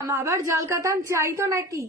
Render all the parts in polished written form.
আবার জাল কাতান চাই তো নাকি?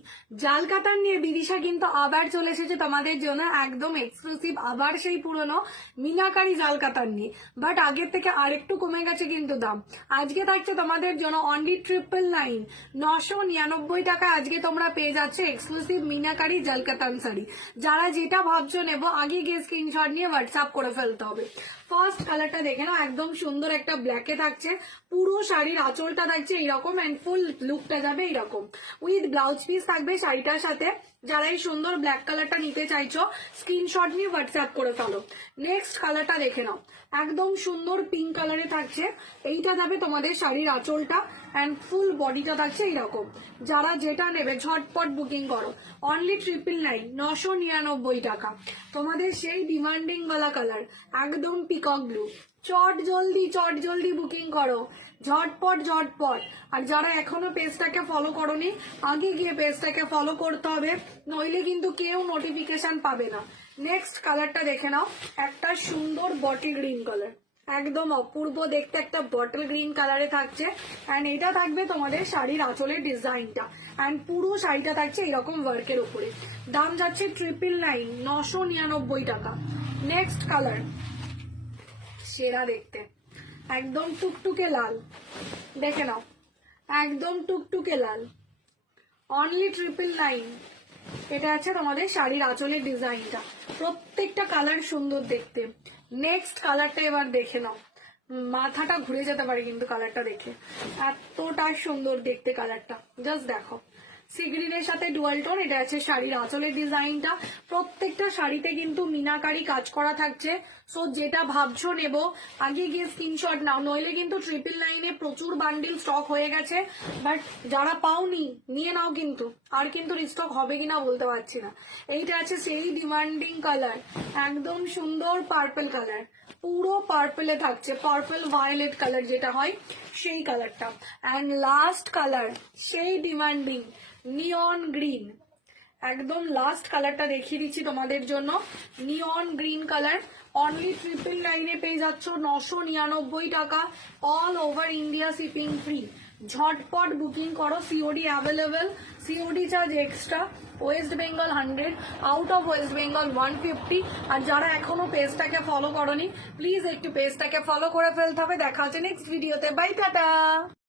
জাল কাতান নিয়ে বিদিশা কিন্তু আবার চলে এসেছে তোমাদের জন্য একদম এক্সক্লুসিভ, আবার সেই পুরনো মিনাকারি জাল কাতান নিয়ে। বাট আগের থেকে আরেকটু কমে গেছে কিন্তু দাম। আজকে থাকছে তোমাদের জন্য অনলি 999 999 টাকা। আজকে তোমরা পেয়ে যাচ্ছ এক্সক্লুসিভ মিনাকারি জাল কাতান শাড়ি। যারা যেটা ভাবছো নেবো আগে গিয়ে স্ক্রিনশট নিয়ে হোয়াটসঅ্যাপ করে ফেলতে হবে। ফার্স্ট কালারটা দেখে নাও, একদম সুন্দর একটা ব্ল্যাকে থাকছে। পুরো শাড়ির আঁচলটা থাকছে এইরকম এন্ড ফুল লুকটা যাবে এইরকম, উইথ ব্লাউজ পিস থাকবে শাড়িটার সাথে। যারা এই সুন্দর ব্ল্যাক কালারটা নিতে চাইছো স্ক্রিনশট নিয়ে হোয়াটসঅ্যাপ করে ফেলো। নেক্সট কালারটা দেখে নাও, একদম সুন্দর পিঙ্ক কালারে থাকছে। এইটা যাবে তোমাদের শাড়ির আঁচলটা অ্যান্ড ফুল বডিটা থাকছে এইরকম। যারা যেটা নেবে ঝটপট বুকিং করো। অনলি 999 999 টাকা। তোমাদের সেই ডিমান্ডিং ওয়ালা কালার একদম পিকক ব্লু। চট জলদি বুকিং করো, ঝটপট ঝটপট। আর যারা এখনো পেজটাকে ফলো করোনি আগে গিয়ে পেজটাকে ফলো করতে হবে, নইলে কিন্তু কেউ নোটিফিকেশন পাবে না। নেক্সট কালারটা দেখে নাও, একটা সুন্দর বটল গ্রিন কালার, একদম অপূর্ব দেখতে একটা বটল গ্রিন কালারে থাকছে। অ্যান্ড এটা থাকবে তোমাদের শাড়ির আঁচলের ডিজাইনটা অ্যান্ড পুরো শাড়িটা থাকছে এরকম ওয়ার্কের উপরে। দাম যাচ্ছে 999 999 টাকা। নেক্সট কালার সেরা দেখতে, একদম টুকটুকে লাল, দেখে নাও একদম টুকটুকে লাল। অনলি 999। এটা আছে তোমাদের শাড়ির আঁচলের ডিজাইনটা। প্রত্যেকটা কালার সুন্দর দেখতে। নেক্সট কালারটা এবার দেখে নাও, মাথাটা ঘুরে যেতে পারে কিন্তু কালারটা দেখে, এতটা সুন্দর দেখতে কালারটা। জাস্ট দেখো, সি গ্রিনের সাথে ডুয়াল টোন। এটা আছে শাড়ির আঁচলের ডিজাইনটা। প্রত্যেকটা শাড়িতে কিন্তু মিনাকারি কাজ করা থাকছে। সো যেটা ভাবছো নেবো আগে গিয়ে স্ক্রিনশট নাও, নইলে কিন্তু 999 প্রচুর বান্ডিল স্টক হয়ে গেছে। বাট যারা পাওনি নিয়ে নাও, কিন্তু আর কিন্তু রিস্টক হবে কিনা বলতে পারছি না। এইটা আছে সেই ডিমান্ডিং কালার, একদম সুন্দর পার্পল কালার, পুরো পার্পলে থাকছে, পার্পল ভায়োলেট কালার যেটা হয় সেই কালারটা। অ্যান্ড লাস্ট কালার সেই ডিমান্ডিং নিয়ন গ্রিন, একদম লাস্ট কালারটা দেখিয়ে দিচ্ছি তোমাদের জন্য, নিয়ন গ্রিন কালার। অনলি 999 পেয়ে যাচ্ছ 999 টাকা। All over India shipping free. ঝটপট বুকিং করো, COD available, COD charge extra. West Bengal 100, out of West Bengal 150। আর যারা এখনো পেজটাকে ফলো করোনি প্লিজ একটু পেজটাকে ফলো করে ফেলতে হবে। দেখা হচ্ছে নেক্সট ভিডিওতে। Bye, tata.